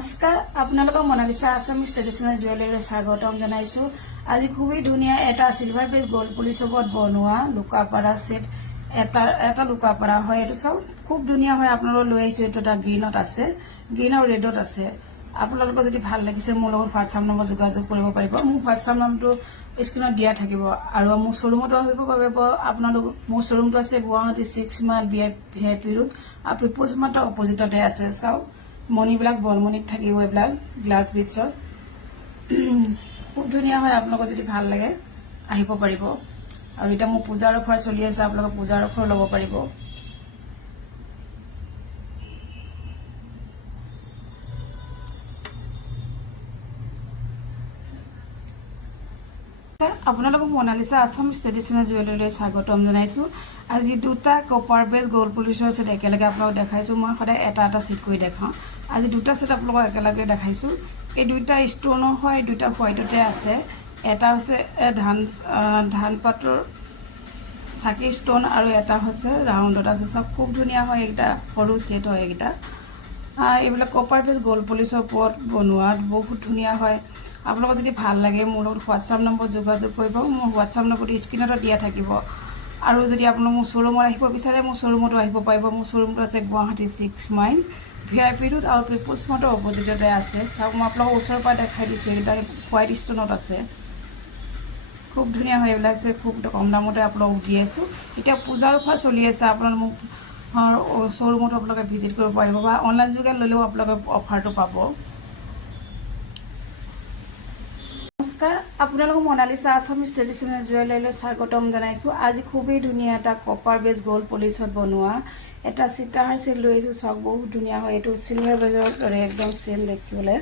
নমস্কাৰ আপোনালোকক Monalisa Assamese traditional জুৱেলাৰীৰ স্বাগতম জনাইছো। আজি খুবেই ধুনীয়া এটা সিলভাৰ বেজ গোল্ড পলিশৰ ওপৰত বনোৱা লুকাপাৰা সেট এটা লুকাপাৰা হয়। এইটো সব খুব ধুনীয়া হয়। আপোনালোক লৈ আহিছো। এইটো এটা গ্ৰীনত আছে, গ্ৰীন আৰু ৰেডত আছে। আপোনালোকৰ যদি ভাল লাগিছে মোৰ লগত হোৱাটছআপ নম্বৰ যোগাযোগ কৰিব পাৰিব। মোৰ হোৱাটছআপ নম্বৰটো স্ক্ৰীনত দিয়া থাকিব আৰু মোৰ শ্বৰুমতো আহিব পাৰিব। আপোনালোক মোৰ শ্বৰুমটো আছে গুৱাহাটী 6 মাইল ভিআইপি ৰোড আৰু পিপলছ মাৰ্টৰ অপজিটতে আছে। চাওক মণিবিলাক বলমণিত থাকিব, এইবিলাক গ্লাছ বিটছৰ খুব ধুনীয়া হয়। আপোনালোকৰ যদি ভাল লাগে আহিব পাৰিব। আৰু এটা মোৰ পূজাৰ অফাৰ চলি আছে, আপোনালোকে পূজাৰ অফাৰ ল'ব পাৰিব। আপোনালোকক মনালিসা আসামিজ ট্ৰেডিশনেল জুৱেলাৰীলৈ স্বাগতম জনাইছো। আজি দুটা কপাৰ বেজ গোল্ড পলিশৰ সেট একেলগে আপোনালোকক দেখাইছো। মই সদায় এটা এটা সেট কৰি দেখাওঁ। আজি দুটা সেট আপোনালোকক একেলগে দেখাইছো। এই দুইটা ষ্টনৰ হয়, দুইটা হোৱাইটতে আছে। এটা হৈছে ধান পাতৰ চাকি ষ্টন আৰু এটা হৈছে ৰাউণ্ডত আছে। সব খুব ধুনীয়া হয়। এইকেইটা সৰু সেট হয়। এইকেইটা এইবিলাক কপাৰ বেজ গোল্ড পলিশৰ ওপৰত বনোৱা বহুত ধুনীয়া হয়। আপোনালোকৰ যদি ভাল লাগে মোৰ লগত হোৱাটছআপ নম্বৰ যোগাযোগ কৰিব। মোৰ হোৱাটছআপ নম্বৰটো স্ক্ৰীনতে দিয়া থাকিব। আৰু যদি আপোনালোক মোৰ শ্বৰুমত আহিব বিচাৰে মোৰ শ্বৰুমতো আহিব পাৰিব। মোৰ শ্বৰুমটো আছে গুৱাহাটী 6 মাইল ভিআইপি ৰোড আৰু পিপলছ মাৰ্টৰ অপজিটতে আছে। চাওক মই আপোনালোকক ওচৰৰ পৰা দেখাই দিছোঁ। এইকেইটা হোৱাইট ষ্টনত আছে, খুব ধুনীয়া হয়। এইবিলাক যে খুব কম দামতে আপোনালোকক দি আছোঁ। এতিয়া পূজাৰ অফাৰ চলি আছে। আপোনালোক মোক শ্বৰুমতো আপোনালোকে ভিজিট কৰিব পাৰিব বা অনলাইন যোগে ল'লেও আপোনালোকে অফাৰটো পাব। নমস্কাৰ, আপোনালোকক মনালিসা আসামিজ ট্ৰেডিশনেল জুৱেলাৰীলৈ স্বাগতম জনাইছোঁ। আজি খুবেই ধুনীয়া এটা কপাৰ বেজ গোল্ড পলিশত বনোৱা এটা চিতাহাৰ চেট লৈ আহিছোঁ। চাওক বহুত ধুনীয়া হয়। এইটো চিলভাৰ বেজৰ দৰে একদম চেম দেখিবলৈ।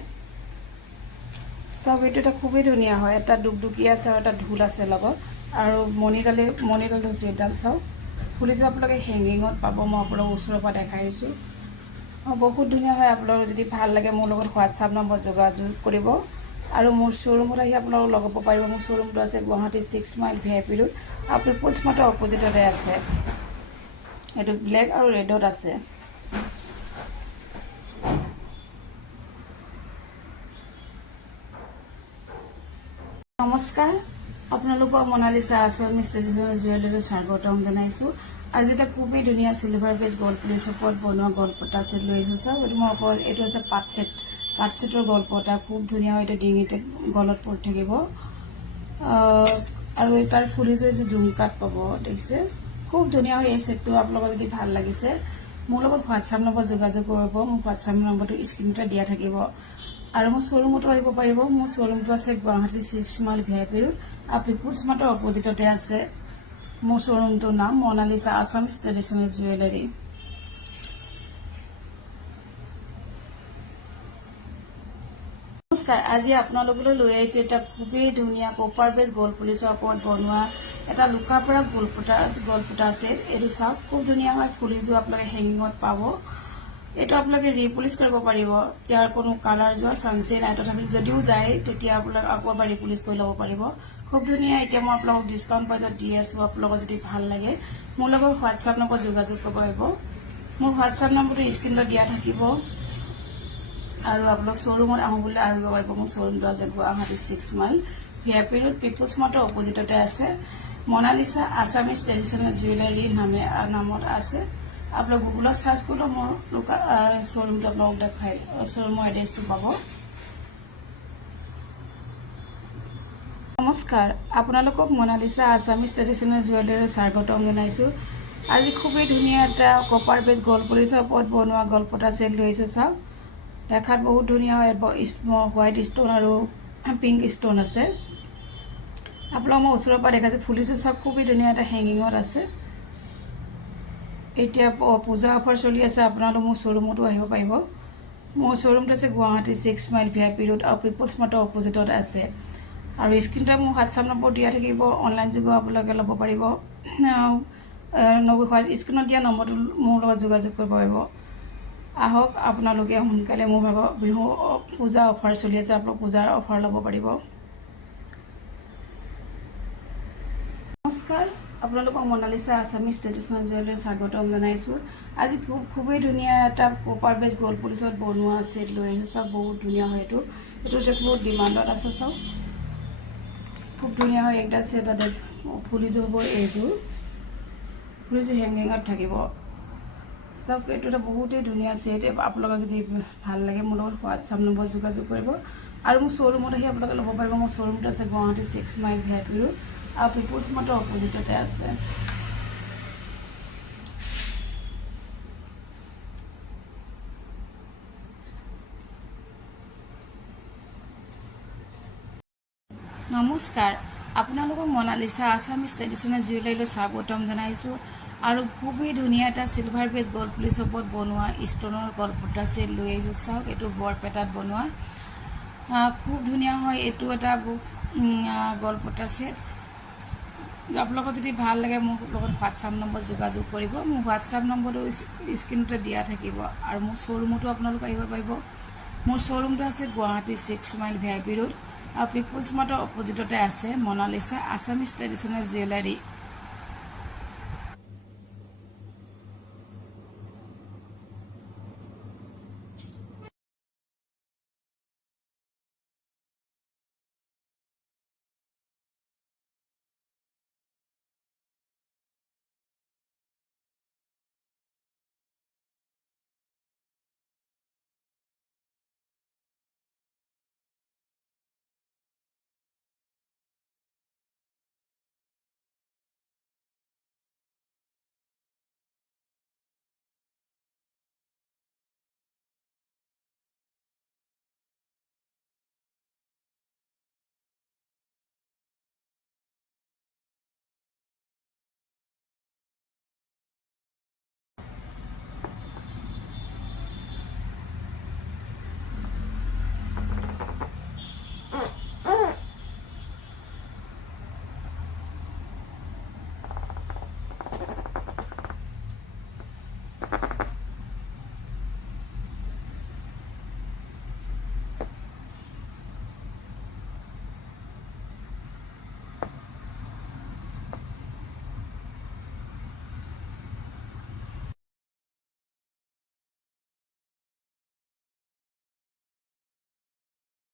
চাওক এইটো এটা খুবেই ধুনীয়া হয়। এটা দুকদুকী আছে আৰু এটা ঢোল আছে লগত আৰু মণিডাল হৈছে এডাল। চাওক ফুলিযোৰ আপোনালোকে হেংগিঙত পাব। মই আপোনালোকক ওচৰৰ পৰা দেখাই দিছোঁ। বহুত ধুনীয়া হয়। আপোনালোকৰ যদি ভাল লাগে মোৰ লগত হোৱাটছআপ নম্বৰ যোগাযোগ কৰিব আৰু মোৰ শ্বৰুমত আহি আপোনালোকক লগাব পাৰিব। মোৰ শ্বৰুমটো আছে গুৱাহাটী 6 মাইল ভিআইপি ৰোড আৰু পিপলছ মাৰ্টৰ অপজিটতে আছে। এইটো ব্লেক আৰু ৰেডত আছে। নমস্কাৰ, আপোনালোকক মনালিসা আসামিজ ট্ৰেডিশনেল জুৱেলাৰীলৈ স্বাগতম জনাইছোঁ। আজি এটা খুবেই ধুনীয়া চিলভাৰ বেজ গোল্ড পলিশৰ ওপৰত বনোৱা গলপতা সেট লৈ আহিছোঁ। চাওক এইটো মই ওপৰত এইটো হৈছে পাট সেটৰ গলপতা খুব ধুনীয়া হয়। এইটো ডিঙিতে গলত পৰি থাকিব আৰু তাৰ ফুলিযোৰ ঝুমকাত পাব। দেখিছে খুব ধুনীয়া হয়। এই সেটটো আপোনালোকৰ যদি ভাল লাগিছে মোৰ লগত হোৱাটছআপ নম্বৰ যোগাযোগ কৰিব। মোৰ হোৱাটছআপ নম্বৰটো স্ক্ৰীনতে দিয়া থাকিব আৰু মোৰ শ্বৰুমতো আহিব পাৰিব। মোৰ শ্বৰুমটো আছে গুৱাহাটী 6 মাইল ভিআইপি ৰোড আৰু পিপলছ মাৰ্টৰ অপজিটতে আছে। মোৰ শ্বৰুমটোৰ নাম মনালিসা আসামিজ ট্ৰেডিশনেল জুৱেলাৰী। নমস্কাৰ, আজি আপোনালোকলৈ লৈ আহিছোঁ এটা খুবেই ধুনীয়া কপাৰ বেজ গোল্ড পলিশৰ ওপৰত বনোৱা এটা লুকাপাৰা গলপতা আছে। এইটো চাওক খুব ধুনীয়া হয়। ফুলিযোৰ আপোনালোকে হেংগিঙত পাব। এইটো আপোনালোকে ৰিপলিচ কৰিব পাৰিব। ইয়াৰ কোনো কালাৰ যোৱা চান্সে নাই। তথাপি যদিও যায় তেতিয়া আপোনালোকে আকৌ এবাৰ ৰিপলিচ কৰি ল'ব পাৰিব। খুব ধুনীয়া। এতিয়া মই আপোনালোকক ডিছকাউণ্ট প্ৰাইজত দি আছোঁ। আপোনালোকৰ যদি ভাল লাগে মোৰ লগত হোৱাটছআপ নম্বৰ যোগাযোগ কৰিব পাৰিব। মোৰ হোৱাটছআপ নম্বৰটো স্ক্ৰীনত দিয়া থাকিব আৰু আপোনালোক শ্বৰুমত আহোঁ বুলি আহিব পাৰিব। মোৰ শ্বৰুমটো আছে Guwahati 6 mile VIP road people's mart অপজিটতে আছে। মনালিসা আসামিজ ট্ৰেডিশনেল জুৱেলাৰী নামত আছে। আপোনালোক গুগলত চাৰ্চ কৰিলেও মোৰ শ্বৰুমটো আপোনালোকক দেখাই শ্বৰুমৰ এড্ৰেছটো পাব। নমস্কাৰ, আপোনালোকক মনালিসা আসামিজ ট্ৰেডিশনেল জুৱেলাৰীলৈ স্বাগতম জনাইছোঁ। আজি খুবেই ধুনীয়া এটা কপাৰ বেজ গোল্ড পলিশৰ ওপৰত বনোৱা গলপতা সেট লৈ আহিছোঁ। চাওক দেখাত বহুত ধুনীয়া হয়। হোৱাইট ষ্টন আৰু পিংক ষ্টন আছে। আপোনালোক মই ওচৰৰ পৰা দেখাইছোঁ। ফুলিযোৰ চাওক খুবেই ধুনীয়া এটা হেংগিঙত আছে। এতিয়া পূজা অফাৰ চলি আছে। আপোনালোক মোৰ শ্বৰুমতো আহিব পাৰিব। মোৰ শ্বৰুমটো আছে গুৱাহাটী 6 মাইল ভিআইপি ৰোড আৰু পিপলছ মাৰ্টৰ অপজিটত আছে আৰু স্ক্ৰীনতে মোৰ হোৱাটছআপ নম্বৰ দিয়া থাকিব। অনলাইন যোগেও আপোনালোকে ল'ব পাৰিব। স্ক্ৰীনত দিয়া নম্বৰটো মোৰ লগত যোগাযোগ কৰিব পাৰিব। আহক আপোনালোকে সোনকালে মোৰ ভাগৰ বিহু পূজা অফাৰ চলি আছে। আপোনালোক পূজাৰ অফাৰ ল'ব পাৰিব। নমস্কাৰ, আপোনালোকক মনালিছা আছামিজ ট্ৰেডিশ্যনেল জুৱেলাৰী স্বাগতম জনাইছোঁ। আজি খুবেই ধুনীয়া এটা কপাৰ বেজ গ'ল্ড পলিচত বনোৱা ছেট লৈ আহিছোঁ। চাওক, বহুত ধুনীয়া হয় এইটো এতিয়া বহুত ডিমাণ্ডত আছে। চাওক, খুব ধুনীয়া হয় একটা ছেট। এটা দেখ ফুলিযোৰ হ'ব, এইযোৰ ফুলিযোৰ হেংগিঙত থাকিব। চাওক, এইটো এটা বহুতেই ধুনীয়া ছেট। আপোনালোকৰ যদি ভাল লাগে মোৰ লগত হোৱাটছআপ নম্বৰ যোগাযোগ কৰিব আৰু মোৰ শ্ব'ৰুমত আহি আপোনালোকে ল'ব পাৰিব। মোৰ শ্ব'ৰুমটো আছে গুৱাহাটী 6 মাইল VIP ৰোড আৰু পিপুলছ মাৰ্টৰ অপজিটতে আছে। নমস্কাৰ, আপোনালোকক মনালিছা আছামিজ ট্ৰেডিশ্যনেল জুৱেলাৰীলৈ স্বাগতম জনাইছোঁ। আৰু খুবেই ধুনীয়া এটা চিলভাৰ বেজ গ'ল্ড পলিচ ওপৰত বনোৱা ষ্টনৰ গলপতা ছেট লৈ আহিছোঁ। চাওক, এইটো বৰপেটাত বনোৱা খুব ধুনীয়া হয়। এইটো এটা গলপতা ছেট। আপোনালোকৰ যদি ভাল লাগে মোৰ লগত হোৱাটছআপ নম্বৰ যোগাযোগ কৰিব। মোৰ হোৱাটছআপ নম্বৰটো স্ক্ৰীণতে দিয়া থাকিব আৰু মোৰ শ্ব'ৰুমতো আপোনালোক আহিব পাৰিব। মোৰ শ্ব'ৰুমটো আছে গুৱাহাটী 6 মাইল VIP ৰোড আৰু পিপুলছ মাৰ্টৰ অপজিটতে আছে মনালিছা আছামিজ ট্ৰেডিশ্যনেল জুৱেলাৰী।